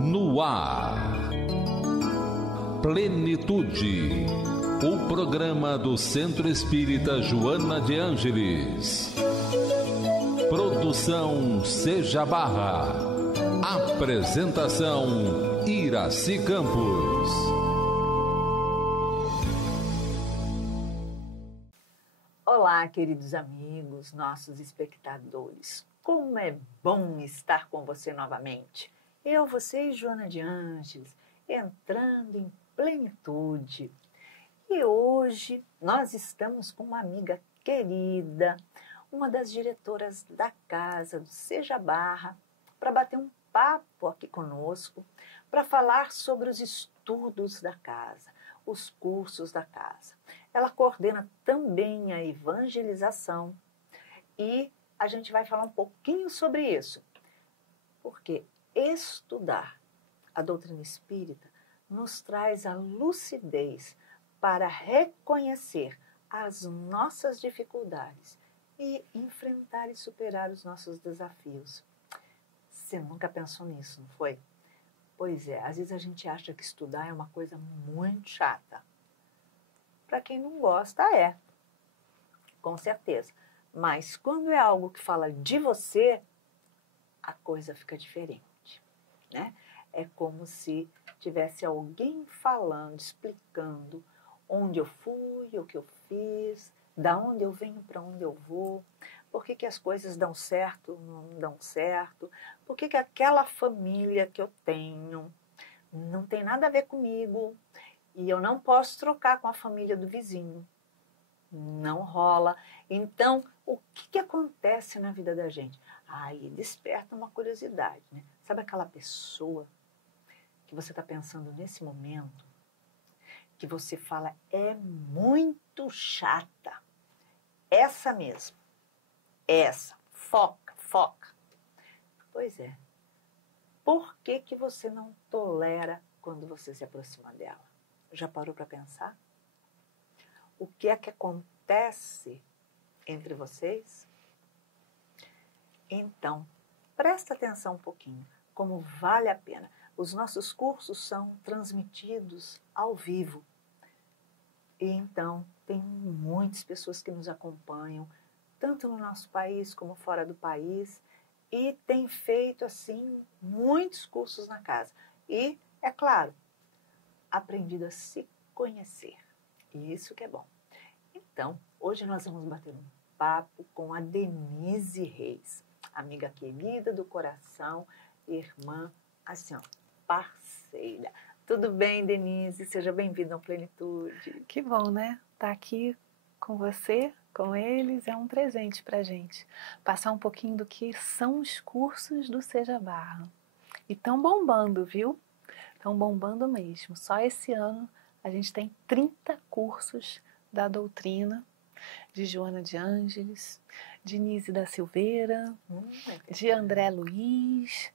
No ar, Plenitude, o programa do Centro Espírita Joana de Ângeles. Produção Seja Barra. Apresentação Iraci Campos. Olá, queridos amigos, nossos espectadores. Como é bom estar com você novamente. Eu, você e Joana de Ângeles, entrando em plenitude. E hoje nós estamos com uma amiga querida, uma das diretoras da casa, do Seja Barra, para bater um papo aqui conosco, para falar sobre os estudos da casa, os cursos da casa. Ela coordena também a evangelização e a gente vai falar um pouquinho sobre isso, porque estudar a doutrina espírita nos traz a lucidez para reconhecer as nossas dificuldades e enfrentar e superar os nossos desafios. Você nunca pensou nisso, não foi? Pois é, às vezes a gente acha que estudar é uma coisa muito chata. Para quem não gosta, é. Com certeza. Mas quando é algo que fala de você, a coisa fica diferente, né? É como se tivesse alguém falando, explicando onde eu fui, o que eu fiz, da onde eu venho, para onde eu vou, por que as coisas dão certo, não dão certo, por que aquela família que eu tenho não tem nada a ver comigo e eu não posso trocar com a família do vizinho. Não rola. Então, o que acontece na vida da gente? Aí desperta uma curiosidade, né? Sabe aquela pessoa que você está pensando nesse momento, que você fala, é muito chata. Essa mesmo. Essa. Foca. Pois é. Por que você não tolera quando você se aproxima dela? Já parou para pensar? O que é que acontece entre vocês? Então, presta atenção um pouquinho, como vale a pena. Os nossos cursos são transmitidos ao vivo. E então, tem muitas pessoas que nos acompanham, tanto no nosso país como fora do país, e tem feito, assim, muitos cursos na casa. E, é claro, aprendido a se conhecer. Isso que é bom. Então, hoje nós vamos bater um papo com a Denise Reis, amiga querida do coração, irmã, assim, ó, parceira. Tudo bem, Denise? Seja bem-vinda ao Plenitude. Que bom, né? Estar aqui com você, com eles, é um presente pra gente. Passar um pouquinho do que são os cursos do Seja Barra. E estão bombando, viu? Estão bombando mesmo. Só esse ano a gente tem 30 cursos da doutrina de Joana de Ângeles, de Nise da Silveira, de André Luiz.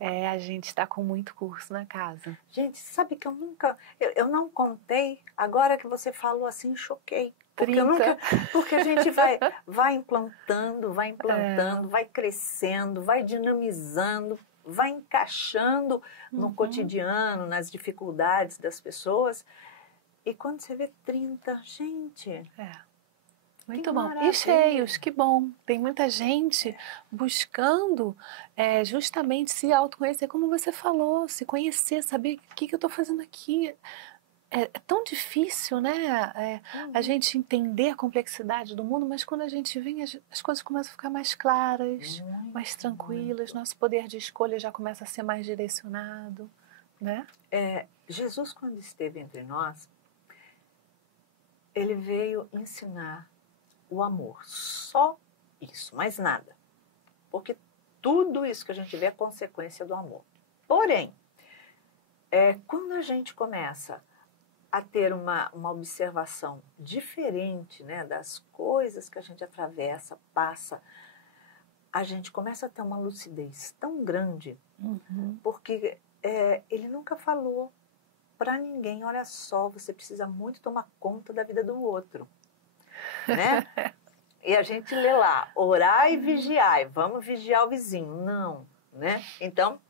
A gente está com muito curso na casa. Gente, sabe que eu não contei, agora que você falou assim, choquei. Porque a gente vai implantando, vai crescendo, vai dinamizando, vai encaixando no cotidiano, nas dificuldades das pessoas. E quando você vê 30, gente... Muito bom. Maravilha. E cheios, que bom. Tem muita gente buscando justamente se autoconhecer, como você falou, se conhecer, saber o que eu estou fazendo aqui. É tão difícil, né? A gente entender a complexidade do mundo, mas quando a gente vem, as coisas começam a ficar mais claras, mais tranquilas, nosso poder de escolha já começa a ser mais direcionado, né? Jesus, quando esteve entre nós, ele veio ensinar o amor, só isso, mais nada. Porque tudo isso que a gente vê é consequência do amor. Porém, quando a gente começa a ter uma observação diferente, né, das coisas que a gente atravessa, passa, a gente começa a ter uma lucidez tão grande, porque ele nunca falou para ninguém, olha só, você precisa muito tomar conta da vida do outro. Né? E a gente lê lá, orar e vigiar, vamos vigiar o vizinho. Não, né? Então,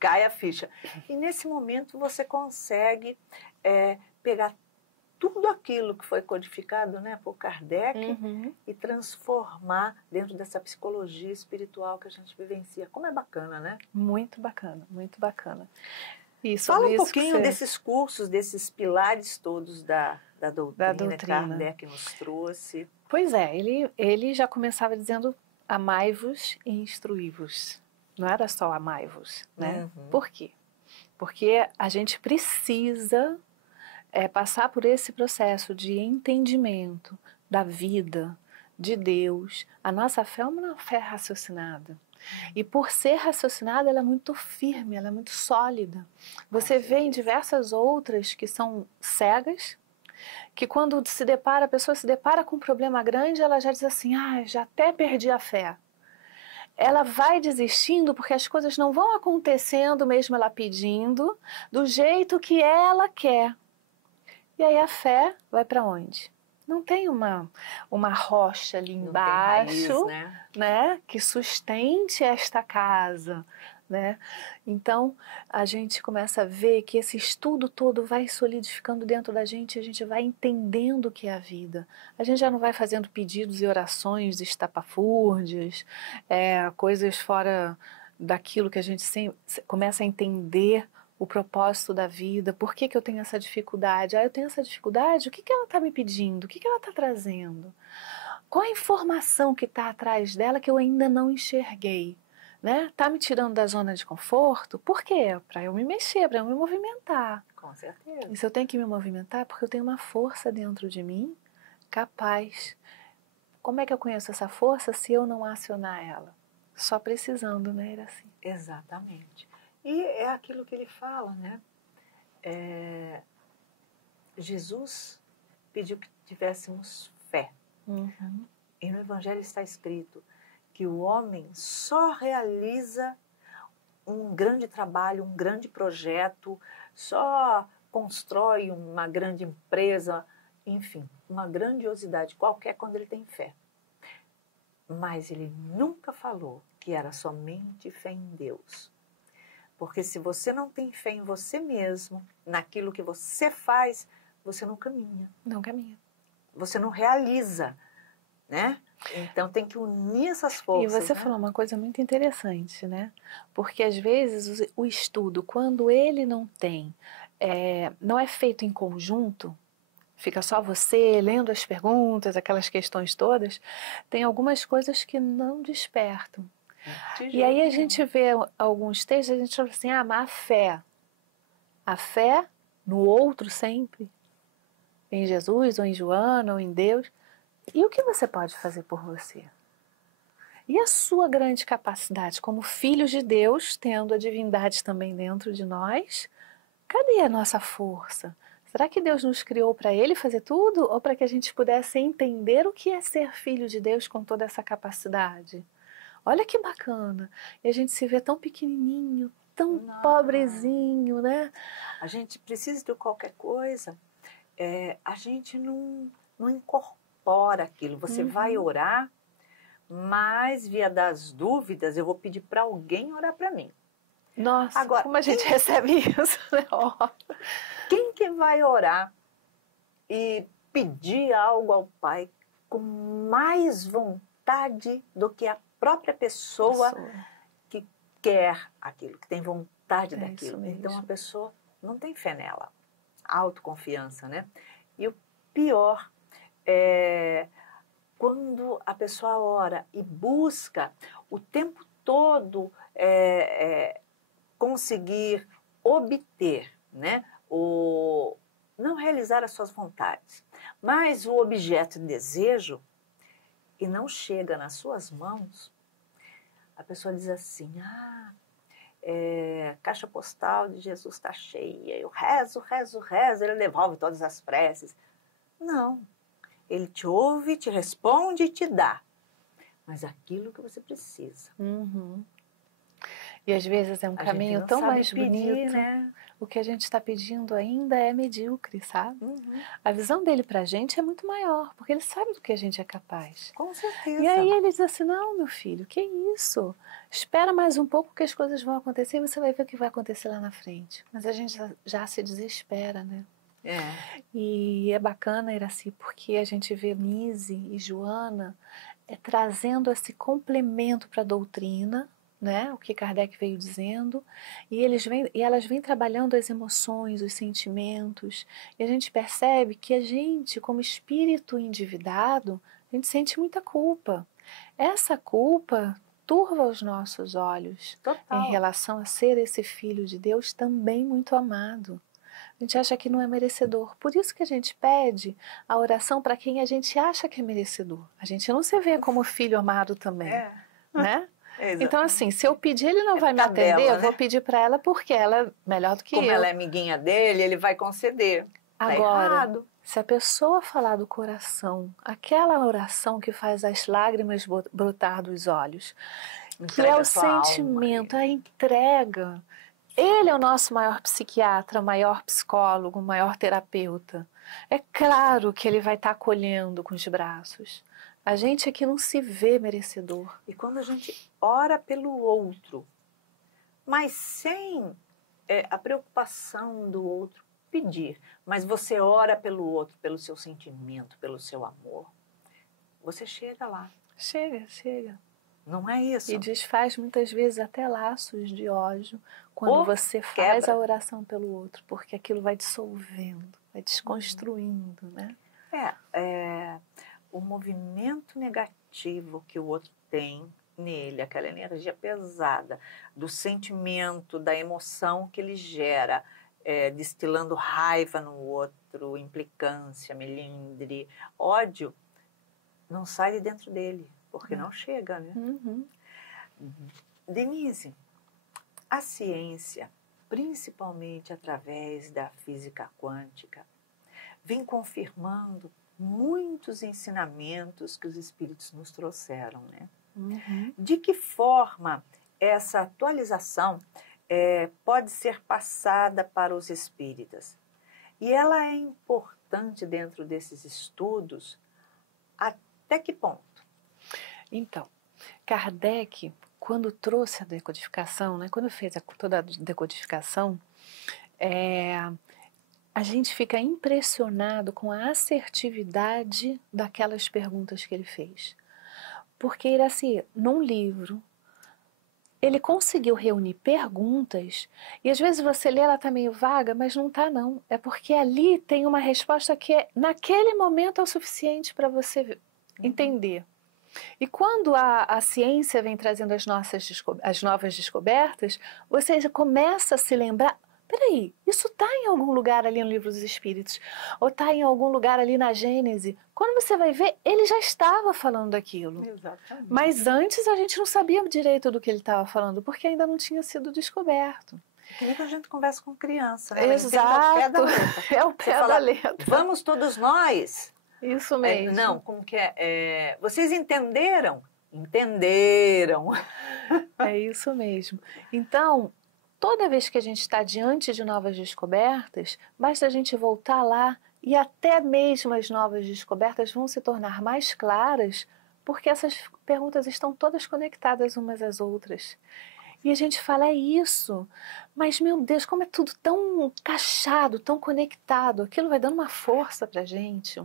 cai a ficha. E nesse momento você consegue pegar tudo aquilo que foi codificado, né, por Kardec e transformar dentro dessa psicologia espiritual que a gente vivencia. Como é bacana, né? Muito bacana, muito bacana. E Fala um isso pouquinho desses cursos, desses pilares todos da doutrina que Kardec nos trouxe. Pois é, ele já começava dizendo amai-vos e instruí-vos. Não era só amai-vos, né? Por quê? Porque a gente precisa passar por esse processo de entendimento da vida, de Deus. A nossa fé é uma fé raciocinada. E por ser raciocinada, ela é muito firme, ela é muito sólida. Você vê em diversas outras que são cegas, que quando a pessoa se depara com um problema grande, ela já diz assim, já até perdi a fé. Ela vai desistindo porque as coisas não vão acontecendo, mesmo ela pedindo, do jeito que ela quer. E aí a fé vai para onde? Não tem uma rocha ali embaixo, né, que sustente esta casa, né? Então a gente começa a ver que esse estudo todo vai solidificando dentro da gente, a gente vai entendendo o que é a vida. A gente já não vai fazendo pedidos e orações estapafúrdias, coisas fora daquilo que a gente começa a entender o propósito da vida, por que eu tenho essa dificuldade? Eu tenho essa dificuldade, o que ela está me pedindo? O que ela está trazendo? Qual a informação que está atrás dela que eu ainda não enxerguei? Né? Está me tirando da zona de conforto? Por quê? Para eu me mexer, para eu me movimentar. Com certeza. E se eu tenho que me movimentar, é porque eu tenho uma força dentro de mim capaz. Como é que eu conheço essa força se eu não acionar ela? Só precisando, né, Iraci? Exatamente. E é aquilo que ele fala, né? Jesus pediu que tivéssemos fé. E no Evangelho está escrito que o homem só realiza um grande trabalho, um grande projeto, só constrói uma grande empresa, enfim, uma grandiosidade qualquer quando ele tem fé. Mas ele nunca falou que era somente fé em Deus. Porque se você não tem fé em você mesmo, naquilo que você faz, você não caminha. Não caminha. Você não realiza, né? Então tem que unir essas forças. E você falou uma coisa muito interessante, né? Porque às vezes o estudo, quando ele não é feito em conjunto, fica só você lendo as perguntas, aquelas questões todas, tem algumas coisas que não despertam. E aí a gente vê alguns textos, a gente fala assim, mas a fé no outro sempre, em Jesus, ou em Joana, ou em Deus. E o que você pode fazer por você? E a sua grande capacidade como filhos de Deus, tendo a divindade também dentro de nós, cadê a nossa força? Será que Deus nos criou para Ele fazer tudo? Ou para que a gente pudesse entender o que é ser filho de Deus com toda essa capacidade? Olha que bacana. E a gente se vê tão pequenininho, tão pobrezinho, né? A gente precisa de qualquer coisa, a gente não incorpora aquilo. Você vai orar, mas via das dúvidas, eu vou pedir para alguém orar para mim. Nossa, agora, como a gente recebe isso, né? Quem que vai orar e pedir algo ao Pai com mais vontade do que a própria pessoa que quer aquilo, que tem vontade daquilo? Então a pessoa não tem fé nela, autoconfiança, né? E o pior é quando a pessoa ora e busca o tempo todo conseguir obter, né? Não realizar as suas vontades, mas o objeto de desejo e não chega nas suas mãos, a pessoa diz assim, caixa postal de Jesus está cheia, eu rezo, ele devolve todas as preces. Não, ele te ouve, te responde e te dá, mas aquilo que você precisa. E às vezes é um caminho tão mais bonito, né? o que a gente está pedindo ainda é medíocre, sabe? Uhum. A visão dele para a gente é muito maior, porque ele sabe do que a gente é capaz. Com certeza. E aí ele diz assim, não, meu filho, que isso? Espera mais um pouco que as coisas vão acontecer e você vai ver o que vai acontecer lá na frente. Mas a gente já se desespera, né? É. E é bacana, Iraci, porque a gente vê Nise e Joana trazendo esse complemento para a doutrina, né? O que Kardec veio dizendo, e elas vêm trabalhando as emoções, os sentimentos, e a gente percebe que a gente, como espírito endividado, a gente sente muita culpa. Essa culpa turva os nossos olhos Total. em relação a ser esse filho de Deus também muito amado. A gente acha que não é merecedor. Por isso que a gente pede a oração para quem a gente acha que é merecedor. A gente não se vê como filho amado também, né? Então, assim, se eu pedir, ele não vai me atender, tabela, eu vou pedir para ela porque ela é melhor do que Como eu. ela é amiguinha dele, ele vai conceder. Agora, tá errado. se a pessoa falar do coração, aquela oração que faz as lágrimas brotar dos olhos, que é o sentimento, a entrega. Ele é o nosso maior psiquiatra, maior psicólogo, maior terapeuta. É claro que ele vai estar acolhendo com os braços. A gente aqui não se vê merecedor. E quando a gente ora pelo outro, mas sem a preocupação do outro pedir, mas você ora pelo outro, pelo seu sentimento, pelo seu amor, você chega lá. Chega. Não é isso? E desfaz muitas vezes até laços de ódio quando você faz a oração pelo outro, porque aquilo vai dissolvendo, vai desconstruindo, né? O movimento negativo que o outro tem nele, aquela energia pesada do sentimento, da emoção que ele gera, destilando raiva no outro, implicância, melindre, ódio, não sai de dentro dele, porque não chega, né? Uhum. Denise, a ciência, principalmente através da física quântica, vem confirmando muitos ensinamentos que os espíritos nos trouxeram, né? Uhum. De que forma essa atualização pode ser passada para os espíritas? E ela é importante dentro desses estudos até que ponto? Então, Kardec, quando trouxe a decodificação, né, quando fez toda a decodificação, a gente fica impressionado com a assertividade daquelas perguntas que ele fez. Porque, Iraci, num livro, ele conseguiu reunir perguntas, e às vezes você lê, ela está meio vaga, mas não está não. É porque ali tem uma resposta que naquele momento é o suficiente para você entender. E quando a ciência vem trazendo as novas descobertas, você já começa a se lembrar, peraí, isso está em algum lugar ali no Livro dos Espíritos, ou está em algum lugar ali na Gênese. Quando você vai ver, ele já estava falando aquilo. Exatamente. Mas antes a gente não sabia direito do que ele estava falando, porque ainda não tinha sido descoberto. Que nem que a gente conversa com criança, né? Exato, é o pé da letra. Vamos todos nós. Isso mesmo. Não, como que é? Vocês entenderam? Entenderam. É isso mesmo. Então, toda vez que a gente está diante de novas descobertas, basta a gente voltar lá e até mesmo as novas descobertas vão se tornar mais claras, porque essas perguntas estão todas conectadas umas às outras. E a gente fala, é isso, mas meu Deus, como é tudo tão encaixado, tão conectado, aquilo vai dando uma força pra gente,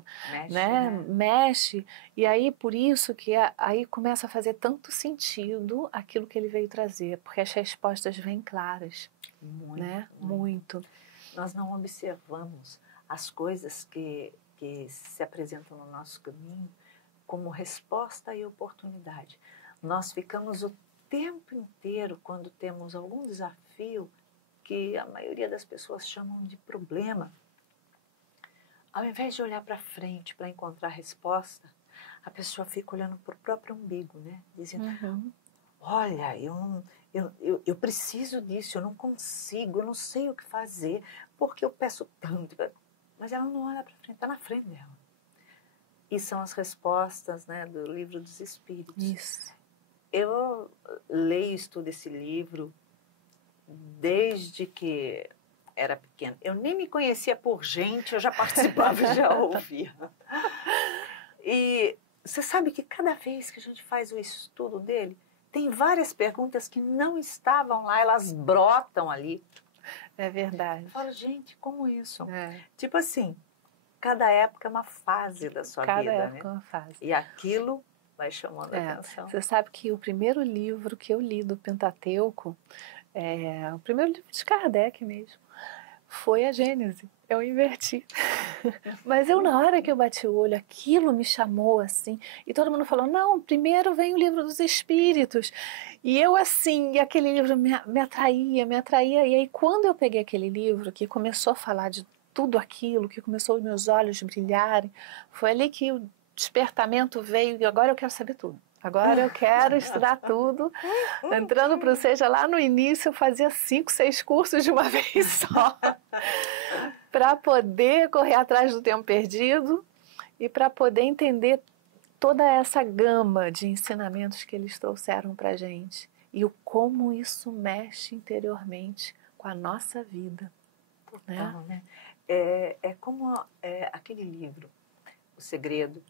né? Mexe, e aí por isso que aí começa a fazer tanto sentido aquilo que ele veio trazer, porque as respostas vêm claras, muito, né? Muito. Nós não observamos as coisas que se apresentam no nosso caminho como resposta e oportunidade. Nós ficamos o tempo inteiro, quando temos algum desafio que a maioria das pessoas chamam de problema, ao invés de olhar para frente para encontrar resposta, a pessoa fica olhando para o próprio umbigo, né? Dizendo, olha, eu preciso disso, eu não consigo, eu não sei o que fazer, porque eu peço tanto. Mas ela não olha para frente, está na frente dela. E são as respostas, né, do Livro dos Espíritos. Isso. Eu leio e estudo esse livro desde que era pequena. Eu nem me conhecia por gente, eu já participava e já ouvia. E você sabe que cada vez que a gente faz o estudo dele, tem várias perguntas que não estavam lá, elas brotam ali. É verdade. Eu falo, gente, como isso? É. Tipo assim, cada época é uma fase da sua vida, Cada época é né? uma fase. E aquilo vai chamando a atenção. Você sabe que o primeiro livro que eu li do Pentateuco, o primeiro livro de Kardec mesmo, foi a Gênese. Eu inverti. Mas eu, na hora que eu bati o olho, aquilo me chamou assim. E todo mundo falou, não, primeiro vem o livro dos Espíritos. E eu assim, e aquele livro me atraía. E aí quando eu peguei aquele livro, que começou a falar de tudo aquilo, que começou os meus olhos brilharem, foi ali que o despertamento veio e agora eu quero saber tudo. Agora eu quero estudar tudo. Entrando para o Seja, lá no início eu fazia 5, 6 cursos de uma vez só. Para poder correr atrás do tempo perdido e para poder entender toda essa gama de ensinamentos que eles trouxeram para a gente. E o como isso mexe interiormente com a nossa vida. Total, né? É como aquele livro, O Segredo,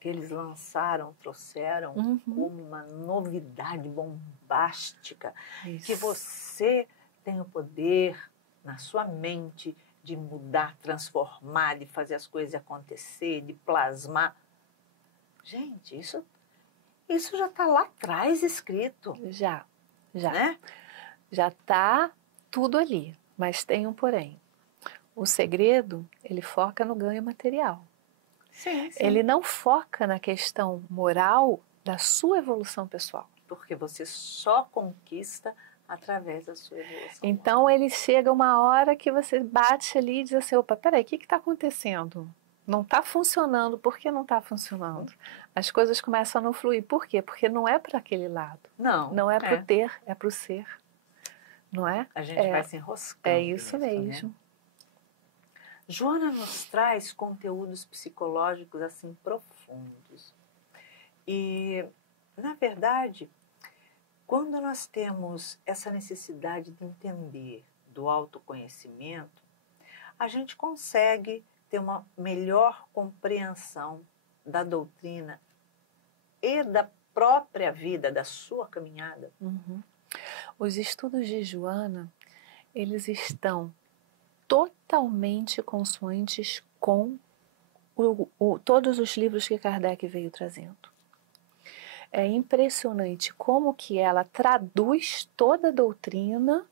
que eles lançaram, trouxeram como uma novidade bombástica, que você tem o poder na sua mente de mudar, transformar, de fazer as coisas acontecer, de plasmar. Gente, isso já está lá atrás escrito. Já. Né? Já está tudo ali, mas tem um porém. O segredo, ele foca no ganho material. Sim. Ele não foca na questão moral da sua evolução pessoal. Porque você só conquista através da sua evolução. Então ele chega uma hora que você bate ali e diz assim, opa, peraí, o que está acontecendo? Não está funcionando, por que não está funcionando? As coisas começam a não fluir, por quê? Porque não é para aquele lado. Não é para o ter, é para o ser. Não é? A gente vai se enroscando. É isso mesmo. Né? Joana nos traz conteúdos psicológicos assim profundos. E, na verdade, quando nós temos essa necessidade de entender do autoconhecimento, a gente consegue ter uma melhor compreensão da doutrina e da própria vida, da sua caminhada. Os estudos de Joana, eles estão totalmente consoantes com todos os livros que Kardec veio trazendo. É impressionante como que ela traduz toda a doutrina,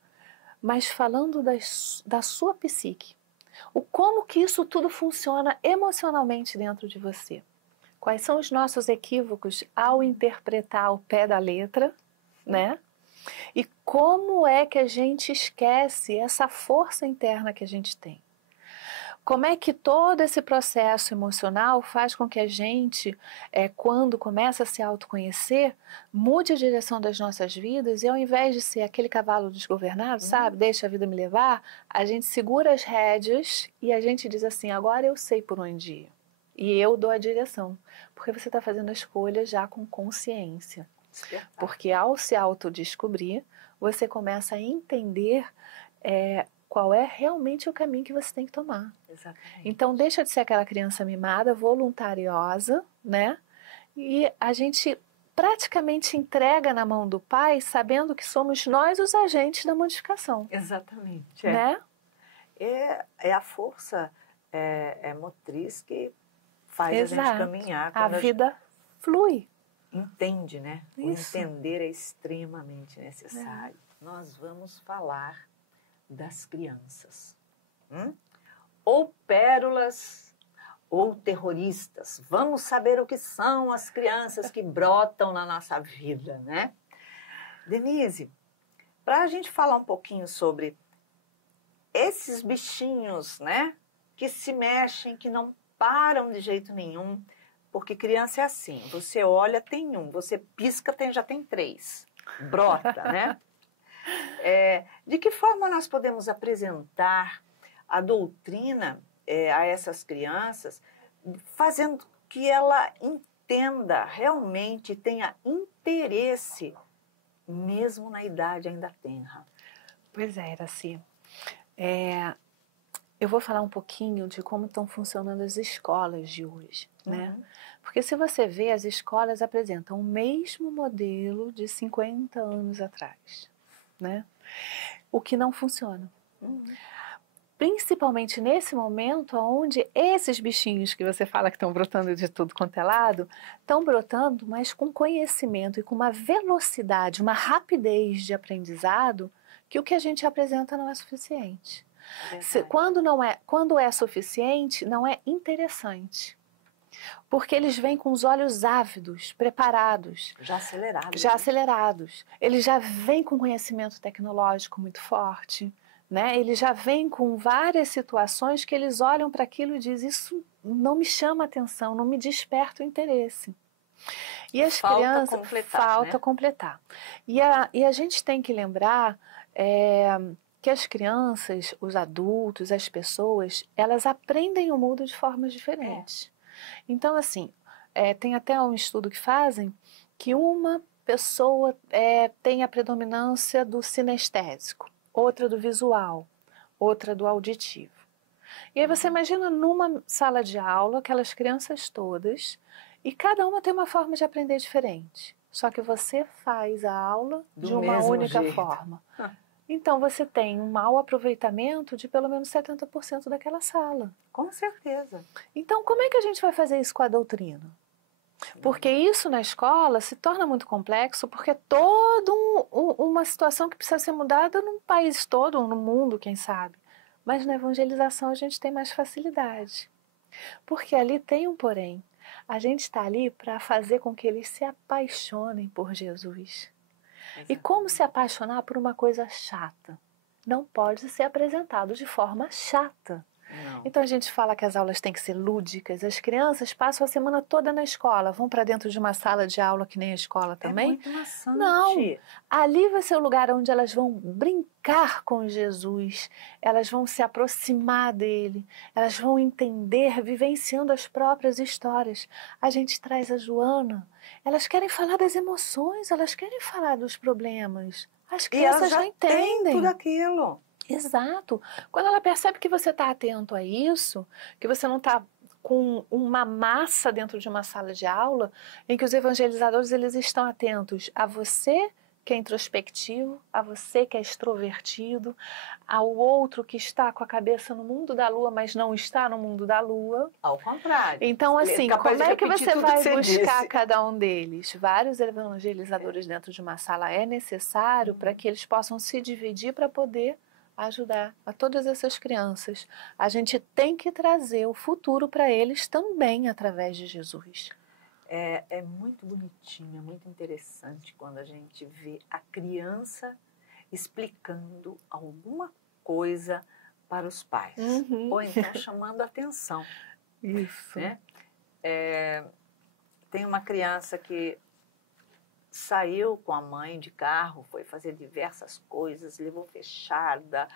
mas falando da sua psique. O como que isso tudo funciona emocionalmente dentro de você. Quais são os nossos equívocos ao interpretar ao pé da letra, né? E como é que a gente esquece essa força interna que a gente tem? Como é que todo esse processo emocional faz com que a gente, quando começa a se autoconhecer, mude a direção das nossas vidas e ao invés de ser aquele cavalo desgovernado, sabe, deixa a vida me levar, a gente segura as rédeas e a gente diz assim, agora eu sei por onde ir. E eu dou a direção, porque você está fazendo a escolha já com consciência. Porque ao se autodescobrir, você começa a entender qual é realmente o caminho que você tem que tomar. Exatamente. Então deixa de ser aquela criança mimada, voluntariosa, né? E a gente praticamente entrega na mão do Pai, sabendo que somos nós os agentes da modificação. Exatamente. Né? É a força motriz que faz Exato. a gente caminhar. A vida flui. Entende, né? Isso. O entender é extremamente necessário. Nós vamos falar das crianças. Ou pérolas ou terroristas. Vamos saber o que são as crianças que brotam na nossa vida, né? Denise, para a gente falar um pouquinho sobre esses bichinhos, né? Que se mexem, que não param de jeito nenhum. Porque criança é assim, você olha, tem um, você pisca, já tem 3. Brota, né? De que forma nós podemos apresentar a doutrina a essas crianças, fazendo que ela entenda realmente, tenha interesse, mesmo na idade ainda tenra? Pois é, Iraci. Eu vou falar um pouquinho de como estão funcionando as escolas de hoje, né? Porque se você vê, as escolas apresentam o mesmo modelo de 50 anos atrás, né? O que não funciona. Principalmente nesse momento onde esses bichinhos que você fala que estão brotando de tudo quanto é lado, estão brotando, mas com conhecimento e com uma velocidade, uma rapidez de aprendizado, que o que a gente apresenta não é suficiente. Quando é suficiente, não é interessante. Porque eles vêm com os olhos ávidos, preparados. Já acelerados. Já acelerados. Eles já vêm com conhecimento tecnológico muito forte, né? Eles já vêm com várias situações que eles olham para aquilo e dizem, isso não me chama atenção, não me desperta o interesse. E as crianças... Falta completar. E a gente tem que lembrar que as crianças, os adultos, as pessoas, elas aprendem o mundo de formas diferentes. Então, assim, tem até um estudo que fazem que uma pessoa tem a predominância do sinestésico, outra do visual, outra do auditivo. E aí você imagina numa sala de aula, aquelas crianças todas, e cada uma tem uma forma de aprender diferente. Só que você faz a aula de uma única forma. Então você tem um mau aproveitamento de pelo menos 70% daquela sala. Com certeza. Então como é que a gente vai fazer isso com a doutrina? Porque isso na escola se torna muito complexo, porque é toda uma situação que precisa ser mudada num país todo, no mundo, quem sabe. Mas na evangelização a gente tem mais facilidade. Porque ali tem um porém. A gente está ali para fazer com que eles se apaixonem por Jesus. E como se apaixonar por uma coisa chata? Não pode ser apresentado de forma chata. Não. Então a gente fala que as aulas têm que ser lúdicas. As crianças passam a semana toda na escola, vão para dentro de uma sala de aula que nem a escola também. É muito maçante. Não, ali vai ser o lugar onde elas vão brincar com Jesus, elas vão se aproximar dele, elas vão entender, vivenciando as próprias histórias. A gente traz a Joana, elas querem falar das emoções, elas querem falar dos problemas. As crianças já entendem. Tem tudo aquilo. Exato. Quando ela percebe que você está atento a isso, que você não está com uma massa dentro de uma sala de aula, em que os evangelizadores eles estão atentos a você que é introspectivo, a você que é extrovertido, ao outro que está com a cabeça no mundo da lua, mas não está no mundo da lua. Ao contrário. Então, assim, como é que você vai buscar disse. cada um deles? Vários evangelizadores dentro de uma sala é necessário para que eles possam se dividir para poder ajudar a todas essas crianças. A gente tem que trazer o futuro para eles também através de Jesus. É muito bonitinho, é muito interessante quando a gente vê a criança explicando alguma coisa para os pais. Ou então chamando a atenção. Isso. Né? Tem uma criança que saiu com a mãe de carro, foi fazer diversas coisas, levou fechada,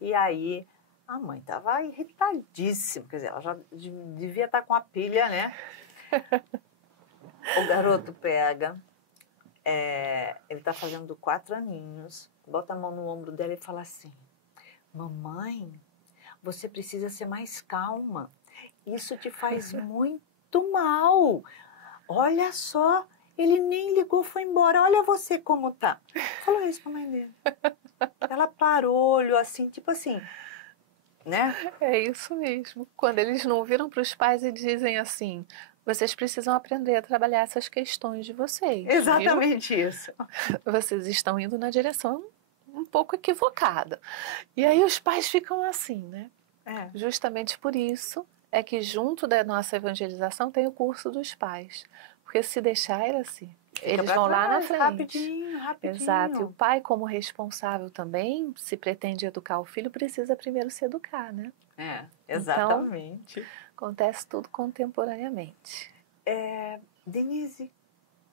e aí a mãe estava irritadíssima, quer dizer, ela já devia estar com a pilha, né? O garoto pega, ele está fazendo 4 aninhos, bota a mão no ombro dela e fala assim, mamãe, você precisa ser mais calma, isso te faz muito mal, olha só, ele nem ligou, foi embora, olha você como tá. Falou isso pra mãe dele. Ela parou, olhou assim, tipo assim, né? É isso mesmo. Quando eles não viram para os pais e dizem assim, vocês precisam aprender a trabalhar essas questões de vocês. Exatamente viu? isso. Vocês estão indo na direção um pouco equivocada. E aí os pais ficam assim, né? Justamente por isso é que junto da nossa evangelização tem o curso dos pais. Porque se deixar ele assim, eles vão lá na frente. Rapidinho. Exato. E o pai, como responsável também, se pretende educar o filho, precisa primeiro se educar, né? Exatamente. Então, acontece tudo contemporaneamente. Denise,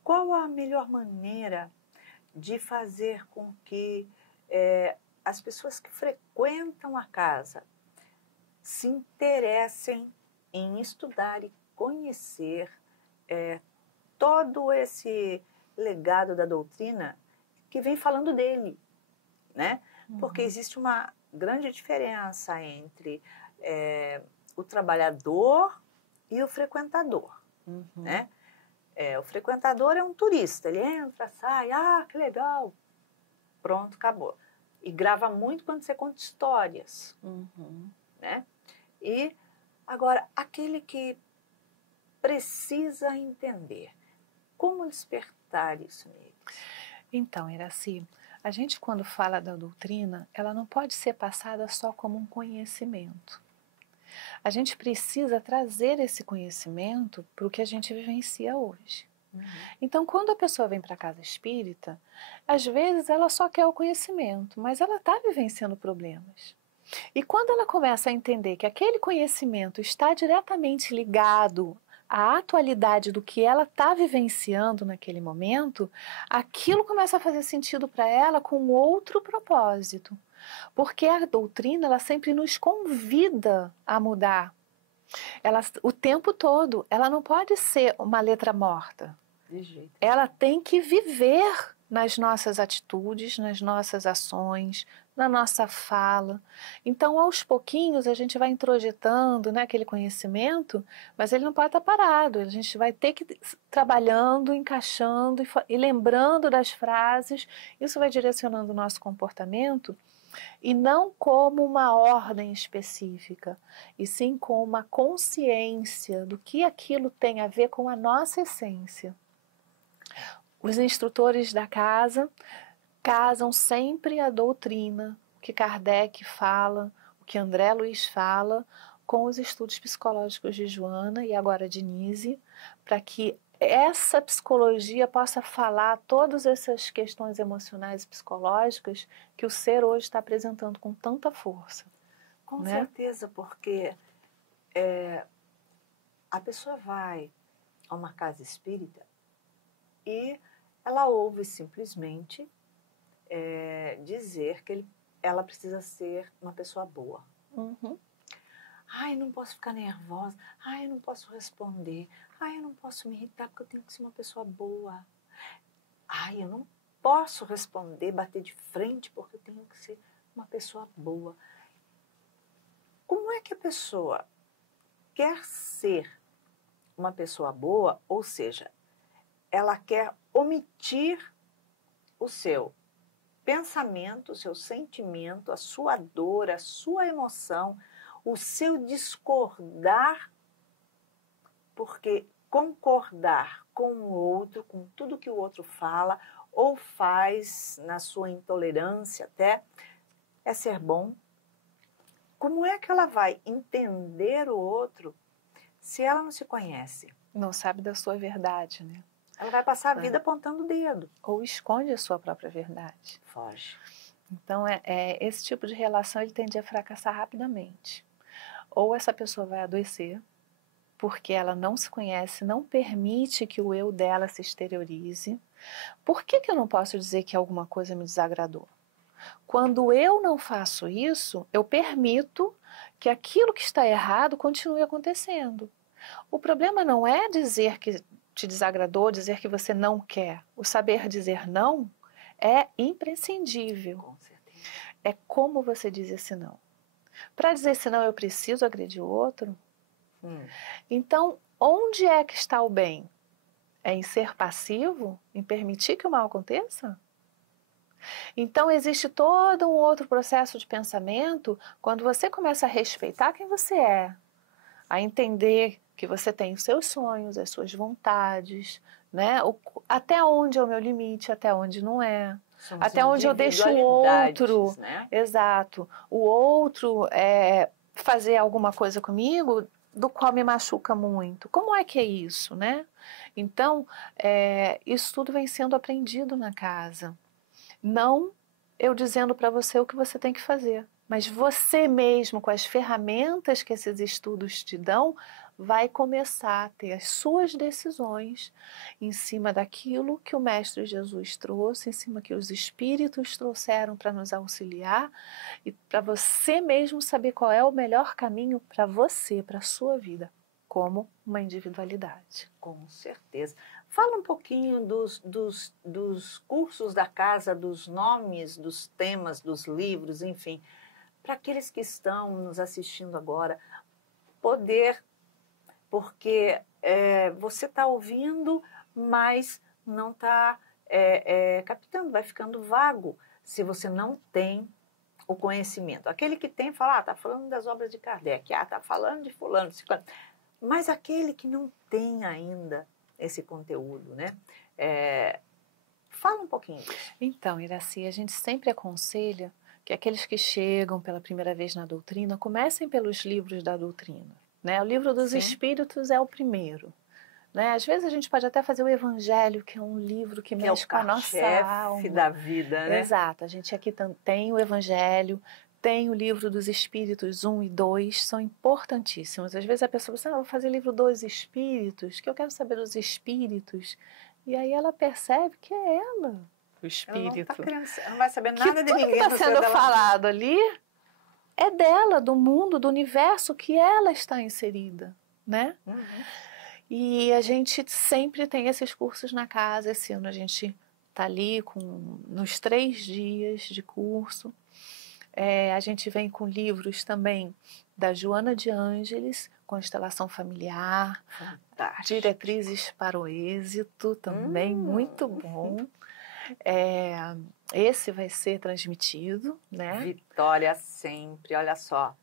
qual a melhor maneira de fazer com que as pessoas que frequentam a casa se interessem em estudar e conhecer todo esse legado da doutrina que vem falando dele, né? Porque existe uma grande diferença entre o trabalhador e o frequentador, né? O frequentador é um turista, ele entra, sai, que legal, pronto, acabou. E grava muito quando você conta histórias, né? E agora, aquele que precisa entender, como despertar isso neles? Então, Iraci, a gente quando fala da doutrina, ela não pode ser passada só como um conhecimento. A gente precisa trazer esse conhecimento para o que a gente vivencia hoje. Então, quando a pessoa vem para a casa espírita, às vezes ela só quer o conhecimento, mas ela está vivenciando problemas. E quando ela começa a entender que aquele conhecimento está diretamente ligado à atualidade do que ela está vivenciando naquele momento, aquilo começa a fazer sentido para ela com outro propósito. Porque a doutrina, ela sempre nos convida a mudar. O tempo todo, ela não pode ser uma letra morta. De jeito. Ela tem que viver nas nossas atitudes, nas nossas ações, na nossa fala. Então, aos pouquinhos, a gente vai introjetando, né, aquele conhecimento, mas ele não pode estar parado. A gente vai ter que ir trabalhando, encaixando e lembrando das frases. Isso vai direcionando o nosso comportamento, e não como uma ordem específica, e sim com uma consciência do que aquilo tem a ver com a nossa essência. Os instrutores da casa casam sempre a doutrina, o que Kardec fala, o que André Luiz fala, com os estudos psicológicos de Joana e agora de Nise, para que essa psicologia possa falar todas essas questões emocionais e psicológicas que o ser hoje está apresentando com tanta força. Com certeza, porque a pessoa vai a uma casa espírita e ela ouve simplesmente dizer que ela precisa ser uma pessoa boa. Ai, não posso ficar nervosa. Ai, eu não posso responder. Ai, eu não posso me irritar porque eu tenho que ser uma pessoa boa. Ai, eu não posso responder, bater de frente porque eu tenho que ser uma pessoa boa. Como é que a pessoa quer ser uma pessoa boa, ou seja, ela quer omitir o seu pensamento, o seu sentimento, a sua dor, a sua emoção, o seu discordar, porque concordar com o outro, com tudo que o outro fala ou faz na sua intolerância até, é ser bom. Como é que ela vai entender o outro se ela não se conhece? Não sabe da sua verdade, né? Ela vai passar a vida apontando o dedo. Ou esconde a sua própria verdade. Foge. Então, esse tipo de relação ele tende a fracassar rapidamente. Ou essa pessoa vai adoecer, porque ela não se conhece, não permite que o eu dela se exteriorize. Por que eu não posso dizer que alguma coisa me desagradou? Quando eu não faço isso, eu permito que aquilo que está errado continue acontecendo. O problema não é dizer que te desagradou, dizer que você não quer. O saber dizer não é imprescindível. Com certeza. É como você diz esse não. Para dizer esse não, eu preciso agredir o outro? Então, onde é que está o bem? É em ser passivo? Em permitir que o mal aconteça? Então, existe todo um outro processo de pensamento quando você começa a respeitar quem você é, a entender que você tem os seus sonhos, as suas vontades, né? Até onde é o meu limite, até onde não é. Somos até onde eu deixo o outro, né? Exato, o outro fazer alguma coisa comigo do qual me machuca muito. Como é que é isso, né? Então, isso tudo vem sendo aprendido na casa. Não eu dizendo para você o que você tem que fazer, mas você mesmo, com as ferramentas que esses estudos te dão, vai começar a ter as suas decisões em cima daquilo que o Mestre Jesus trouxe, em cima que os Espíritos trouxeram para nos auxiliar e para você mesmo saber qual é o melhor caminho para você, para a sua vida, como uma individualidade. Com certeza. Fala um pouquinho dos cursos da casa, dos nomes, dos temas, dos livros, enfim, para aqueles que estão nos assistindo agora, poder, porque você está ouvindo, mas não está captando, vai ficando vago se você não tem o conhecimento. Aquele que tem, fala, está falando das obras de Kardec, está falando de fulano, de ciclano. Mas aquele que não tem ainda esse conteúdo, né? Fala um pouquinho disso. Então, Iraci, a gente sempre aconselha que aqueles que chegam pela primeira vez na doutrina comecem pelos livros da doutrina, né? O livro dos Espíritos é o primeiro, né? Às vezes a gente pode até fazer o Evangelho, que é um livro que mexe com a nossa alma. Da vida, né? Exato. A gente aqui tem o Evangelho, tem o livro dos Espíritos 1 e 2, são importantíssimos. Às vezes a pessoa pensa, vou fazer livro dos Espíritos, que eu quero saber dos Espíritos. E aí ela percebe que é ela, o Espírito. Ela não vai saber nada de ninguém. Que está sendo falado ali é dela, do mundo, do universo que ela está inserida, né? Uhum. E a gente sempre tem esses cursos na casa. Esse ano a gente está ali nos 3 dias de curso. A gente vem com livros também da Joana de Ângeles, Constelação Familiar, Diretrizes para o Êxito, também muito bom. Esse vai ser transmitido, né? Vitória sempre, olha só,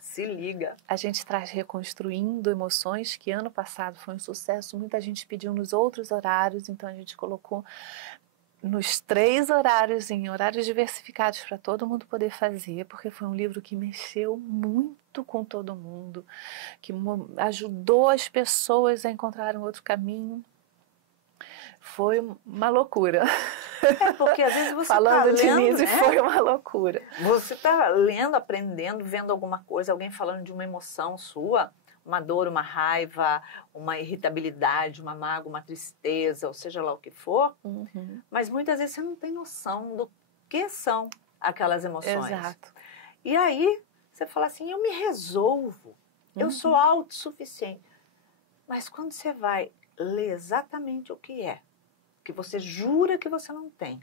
se liga. A gente traz Reconstruindo Emoções, que ano passado foi um sucesso, muita gente pediu nos outros horários, então a gente colocou nos 3 horários, em horários diversificados para todo mundo poder fazer, porque foi um livro que mexeu muito com todo mundo, que ajudou as pessoas a encontrar um outro caminho. Foi uma loucura. Porque às vezes você falando tá lendo, de mim, foi uma loucura. Você está lendo, aprendendo, vendo alguma coisa, alguém falando de uma emoção sua, uma dor, uma raiva, uma irritabilidade, uma mágoa, uma tristeza, ou seja lá o que for, mas muitas vezes você não tem noção do que são aquelas emoções. Exato. E aí você fala assim, eu me resolvo, eu sou autossuficiente. Mas quando você vai ler exatamente o que você jura que você não tem,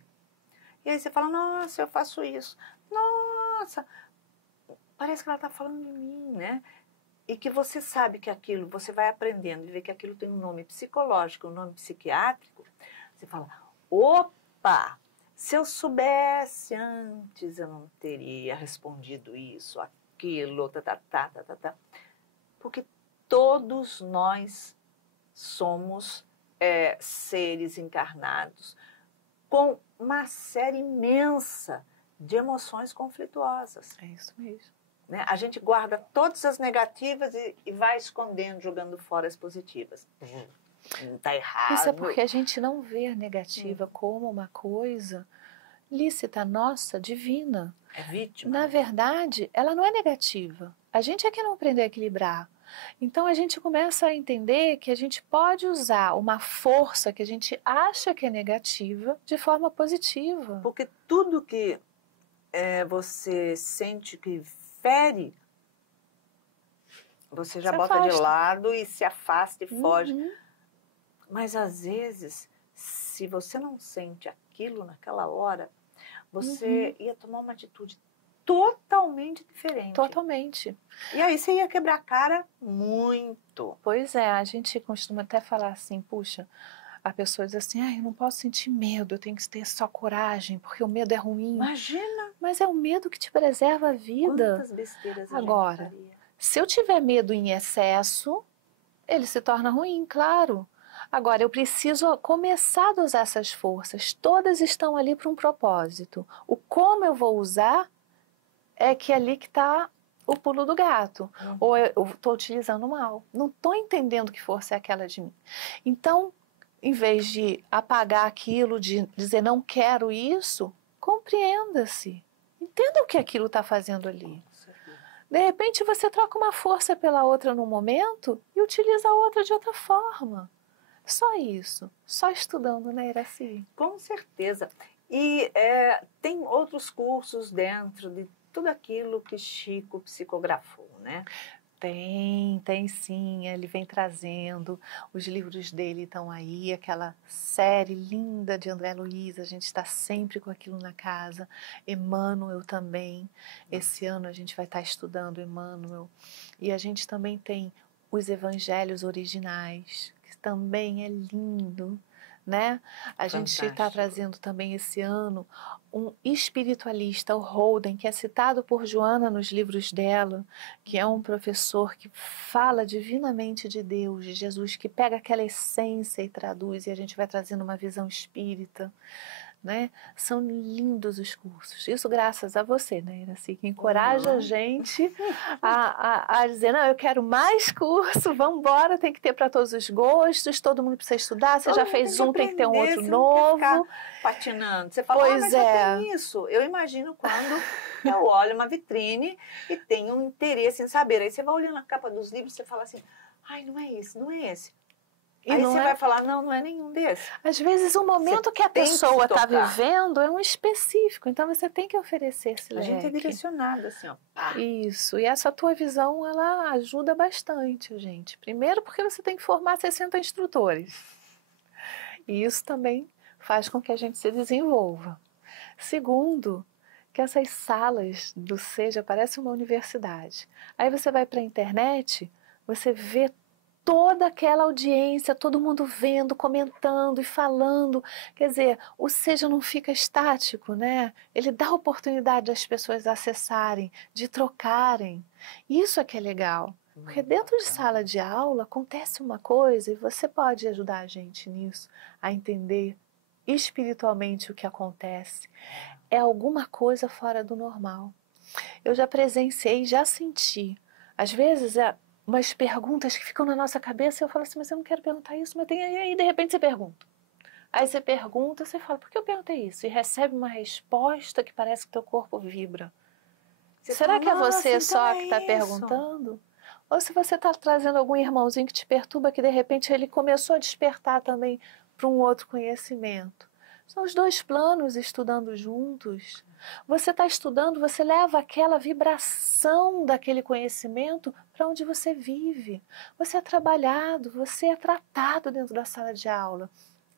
e aí você fala, nossa, eu faço isso, nossa, parece que ela está falando de mim, né? E que você sabe que aquilo, você vai aprendendo e vê que aquilo tem um nome psicológico, um nome psiquiátrico, você fala, opa, se eu soubesse antes, eu não teria respondido isso, aquilo, Porque todos nós somos seres encarnados com uma série imensa de emoções conflituosas. É isso mesmo. Né? A gente guarda todas as negativas e vai escondendo, jogando fora as positivas. Tá errado. Isso é porque a gente não vê a negativa como uma coisa lícita, nossa, divina. É vítima. Na verdade, ela não é negativa. A gente é que não aprendeu a equilibrar. Então a gente começa a entender que a gente pode usar uma força que a gente acha que é negativa de forma positiva. Porque tudo que você sente que fere, você já bota de lado e se afasta e foge. Mas às vezes, se você não sente aquilo naquela hora, você ia tomar uma atitude totalmente diferente. Totalmente. E aí você ia quebrar a cara muito. Pois é, a gente costuma até falar assim, puxa, a pessoa diz assim, eu não posso sentir medo, eu tenho que ter só coragem, porque o medo é ruim. Imagina! Mas é o medo que te preserva a vida. Quantas besteiras a Agora, gente faria. Se eu tiver medo em excesso, ele se torna ruim, claro. Agora, eu preciso começar a usar essas forças. Todas estão ali para um propósito. O como eu vou usar é que é ali que está o pulo do gato. Ou eu estou utilizando mal. Não estou entendendo que força é aquela de mim. Então, em vez de apagar aquilo, de dizer não quero isso, compreenda-se. Entenda o que aquilo está fazendo ali. De repente, você troca uma força pela outra no momento e utiliza a outra de outra forma. Só isso. Só estudando, né, Iraci? Com certeza. E tem outros cursos dentro de tudo aquilo que Chico psicografou, né? Tem sim, ele vem trazendo, os livros dele estão aí, aquela série linda de André Luiz, a gente está sempre com aquilo na casa, Emmanuel também, esse ano a gente vai estar estudando Emmanuel, e a gente também tem os evangelhos originais, que também é lindo, né? A gente está trazendo também esse ano um espiritualista, o Holden, que é citado por Joana nos livros dela, que é um professor que fala divinamente de Deus, de Jesus, que pega aquela essência e traduz, e a gente vai trazendo uma visão espírita, né? São lindos os cursos. Isso graças a você, né, Iracy, que encoraja a gente a dizer, não, eu quero mais curso, vamos embora, tem que ter para todos os gostos, todo mundo precisa estudar, você já fez um, tem que ter um outro novo. Não quer ficar patinando. Você fala, mas só tem isso. Eu imagino quando eu olho uma vitrine e tenho um interesse em saber. Aí você vai olhando a capa dos livros e você fala assim, ai, não é esse, não é esse. E aí você vai falar, não é nenhum desses. Às vezes o momento que a pessoa está vivendo é um específico, então você tem que oferecer esse leque. A gente é direcionado assim, ó. Isso, e essa tua visão, ela ajuda bastante a gente. Primeiro porque você tem que formar 60 instrutores. E isso também faz com que a gente se desenvolva. Segundo, que essas salas do Seja parecem uma universidade. Aí você vai para a internet, você vê toda aquela audiência, todo mundo vendo, comentando e falando. Quer dizer, o Seja não fica estático, né? Ele dá oportunidade das pessoas acessarem, de trocarem. Isso é que é legal. Porque dentro de sala de aula acontece uma coisa e você pode ajudar a gente nisso, a entender espiritualmente o que acontece. É alguma coisa fora do normal. Eu já presenciei, já senti. Às vezes umas perguntas que ficam na nossa cabeça e eu falo assim, mas eu não quero perguntar isso, mas tem aí de repente você pergunta. Aí você pergunta, você fala, por que eu perguntei isso? E recebe uma resposta que parece que teu corpo vibra. Será que é você só que está perguntando? Ou se você está trazendo algum irmãozinho que te perturba, que de repente ele começou a despertar também para um outro conhecimento. São os dois planos estudando juntos. Você está estudando, você leva aquela vibração daquele conhecimento para onde você vive. Você é trabalhado, você é tratado dentro da sala de aula.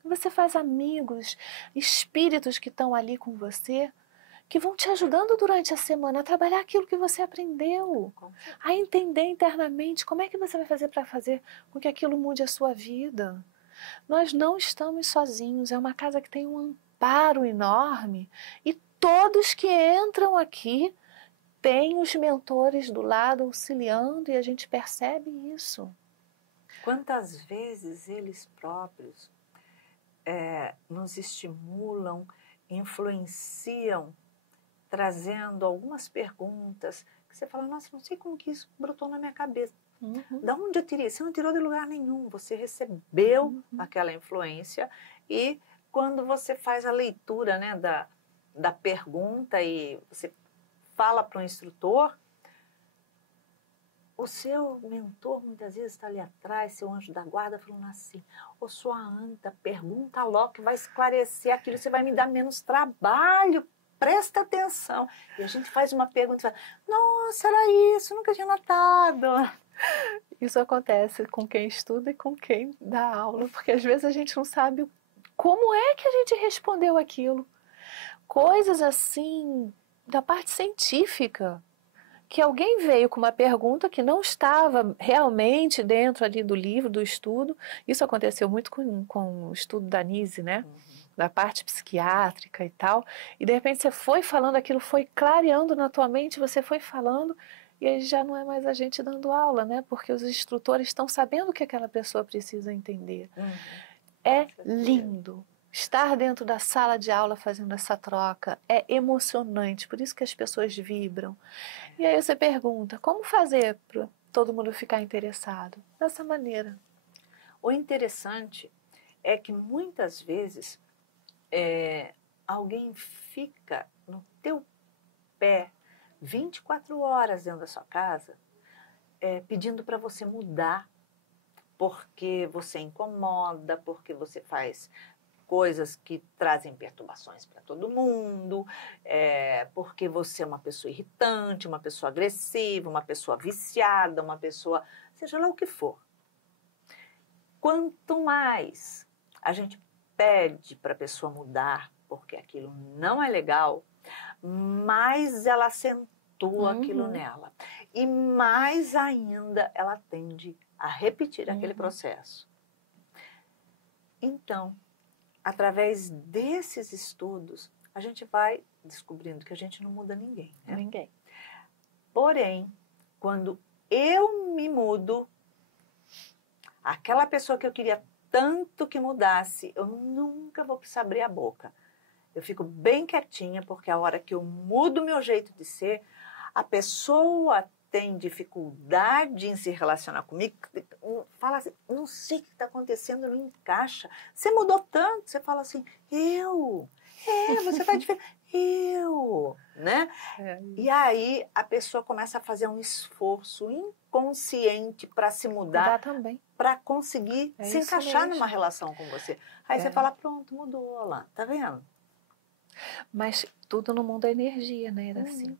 Você faz amigos, espíritos que estão ali com você, que vão te ajudando durante a semana a trabalhar aquilo que você aprendeu, a entender internamente como é que você vai fazer para fazer com que aquilo mude a sua vida. Nós não estamos sozinhos, é uma casa que tem um amparo enorme e todos que entram aqui têm os mentores do lado auxiliando e a gente percebe isso. Quantas vezes eles próprios nos estimulam, influenciam, trazendo algumas perguntas que você fala, nossa, não sei como que isso brotou na minha cabeça. Da onde eu tirei? Você não tirou de lugar nenhum, você recebeu aquela influência e quando você faz a leitura, né, da pergunta e você fala para o instrutor, o seu mentor muitas vezes está ali atrás, seu anjo da guarda, falando assim, ô sua anta, pergunta logo que vai esclarecer aquilo, você vai me dar menos trabalho, presta atenção. E a gente faz uma pergunta e fala, nossa, era isso, nunca tinha notado. Isso acontece com quem estuda e com quem dá aula, porque às vezes a gente não sabe como é que a gente respondeu aquilo. Coisas assim, da parte científica, que alguém veio com uma pergunta que não estava realmente dentro ali do livro, do estudo. Isso aconteceu muito com o estudo da Nise, né? Da parte psiquiátrica e tal. E de repente você foi falando, aquilo foi clareando na tua mente, você foi falando, e aí já não é mais a gente dando aula, né? Porque os instrutores estão sabendo o que aquela pessoa precisa entender. É lindo. Estar dentro da sala de aula fazendo essa troca é emocionante, por isso que as pessoas vibram. E aí você pergunta, como fazer para todo mundo ficar interessado? Dessa maneira. O interessante é que muitas vezes alguém fica no teu pé 24 horas dentro da sua casa pedindo para você mudar, porque você incomoda, porque você faz coisas que trazem perturbações para todo mundo, porque você é uma pessoa irritante, uma pessoa agressiva, uma pessoa viciada, uma pessoa, seja lá o que for. Quanto mais a gente pede para a pessoa mudar, porque aquilo não é legal, mais ela acentua aquilo nela. E mais ainda ela tende a repetir aquele processo. Então, através desses estudos, a gente vai descobrindo que a gente não muda ninguém, né? Ninguém. Porém, quando eu me mudo, aquela pessoa que eu queria tanto que mudasse, eu nunca vou precisar abrir a boca. Eu fico bem quietinha, porque a hora que eu mudo o meu jeito de ser, a pessoa tem dificuldade em se relacionar comigo, fala assim, não sei o que está acontecendo, não encaixa. Você mudou tanto, você fala assim, você está diferente, né? E aí a pessoa começa a fazer um esforço inconsciente para se mudar também, para conseguir se encaixar numa relação com você. Aí você fala, pronto, mudou lá, tá vendo? Mas tudo no mundo é energia, né, Iraci?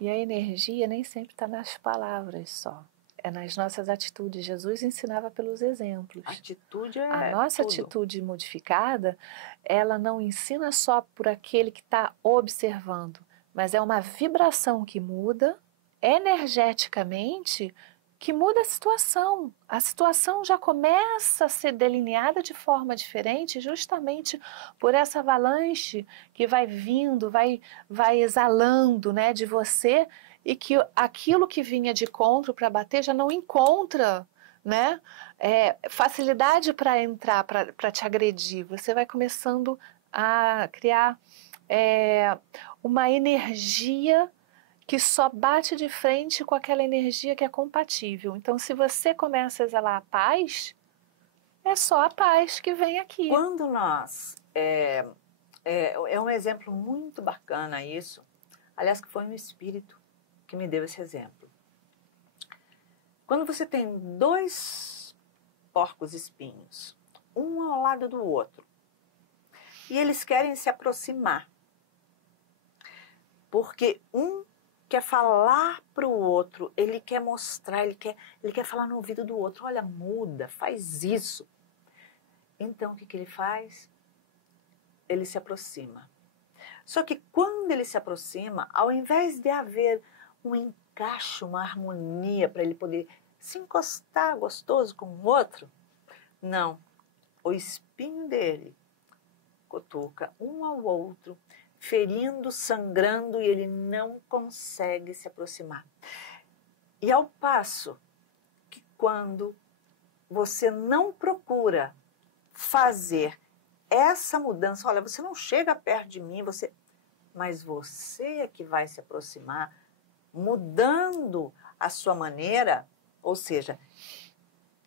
E a energia nem sempre está nas palavras só. É nas nossas atitudes. Jesus ensinava pelos exemplos. Atitude A nossa atitude modificada, ela não ensina só por aquele que está observando, mas é uma vibração que muda energeticamente, que muda a situação. A situação já começa a ser delineada de forma diferente justamente por essa avalanche que vai vindo, vai exalando, né, de você, e que aquilo que vinha de encontro para bater já não encontra, né, facilidade para entrar, para te agredir. Você vai começando a criar uma energia que só bate de frente com aquela energia que é compatível. Então, se você começa a exalar a paz, é só a paz que vem aqui. Quando nós... É um exemplo muito bacana isso. Aliás, que foi um espírito que me deu esse exemplo. Quando você tem 2 porcos espinhos, um ao lado do outro, e eles querem se aproximar, porque um quer falar para o outro, ele quer mostrar, ele quer falar no ouvido do outro, olha, muda, faz isso. Então, o que ele faz? Ele se aproxima. Só que quando ele se aproxima, ao invés de haver um encaixe, uma harmonia para ele poder se encostar gostoso com o outro, não. O espinho dele cutuca um ao outro, ferindo, sangrando, e ele não consegue se aproximar. E ao passo que quando você não procura fazer essa mudança, olha, você não chega perto de mim, mas você é que vai se aproximar, mudando a sua maneira, ou seja,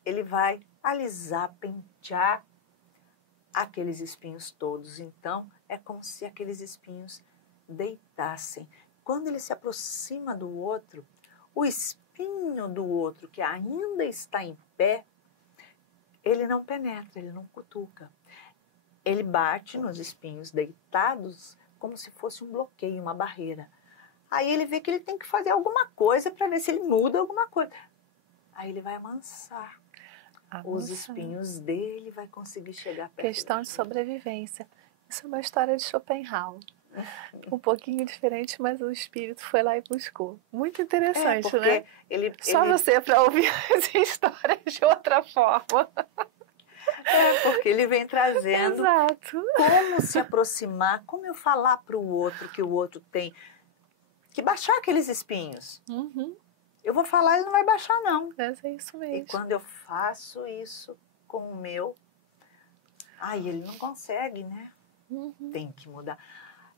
ele vai alisar, pentear aqueles espinhos todos. Então, é como se aqueles espinhos deitassem. Quando ele se aproxima do outro, o espinho do outro que ainda está em pé, ele não penetra, ele não cutuca. Ele bate nos espinhos deitados como se fosse um bloqueio, uma barreira. Aí ele vê que ele tem que fazer alguma coisa para ver se ele muda alguma coisa. Aí ele vai amansar os espinhos dele, vai conseguir chegar perto. Questão de sobrevivência. Isso é uma história de Schopenhauer. Um pouquinho diferente, mas o espírito foi lá e buscou. Muito interessante, né? Só você para ouvir as histórias de outra forma. Porque ele vem trazendo Exato. Como se aproximar, como eu falar para o outro que o outro tem que baixar aqueles espinhos. Eu vou falar, ele não vai baixar, não. É isso mesmo. E quando eu faço isso com o meu, ele não consegue, né? Tem que mudar.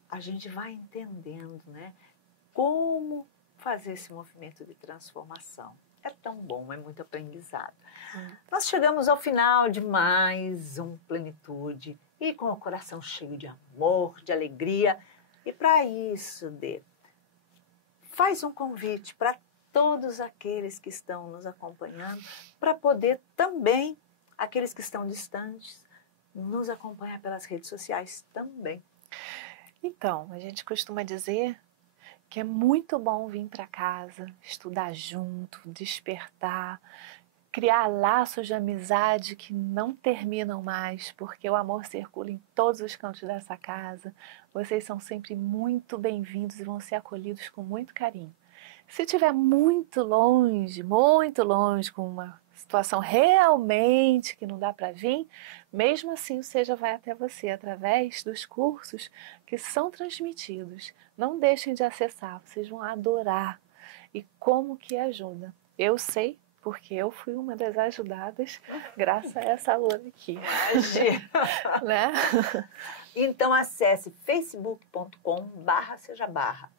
A gente vai entendendo, né? Como fazer esse movimento de transformação. É tão bom, é muito aprendizado. Nós chegamos ao final de mais um Plenitude e com o coração cheio de amor, de alegria. E para isso, faz um convite para todos aqueles que estão nos acompanhando, para poder também, aqueles que estão distantes, nos acompanha pelas redes sociais também. Então, a gente costuma dizer que é muito bom vir para casa, estudar junto, despertar, criar laços de amizade que não terminam mais, porque o amor circula em todos os cantos dessa casa. Vocês são sempre muito bem-vindos e vão ser acolhidos com muito carinho. Se estiver muito longe, com uma situação realmente que não dá para vir, mesmo assim o Seja vai até você através dos cursos que são transmitidos. Não deixem de acessar, vocês vão adorar. E como que ajuda? Eu sei, porque eu fui uma das ajudadas graças a essa aluna aqui. Né? Então acesse facebook.com/sejabarra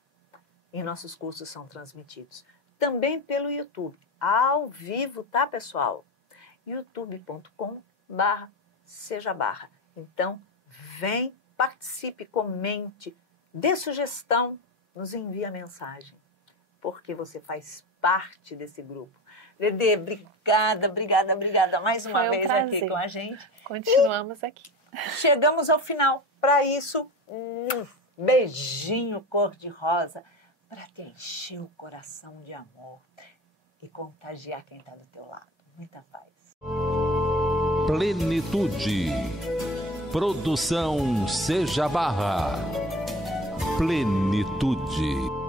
e nossos cursos são transmitidos. Também pelo YouTube, ao vivo, tá, pessoal? youtube.com/sejabarra. Então, vem, participe, comente, dê sugestão, nos envie a mensagem, porque você faz parte desse grupo. Dedê, obrigada mais uma vez aqui com a gente. Continuamos aqui. Chegamos ao final. Para isso, beijinho cor-de-rosa para te encher o coração de amor e contagiar quem está do teu lado. Muita paz. Plenitude. Produção Seja Barra. Plenitude.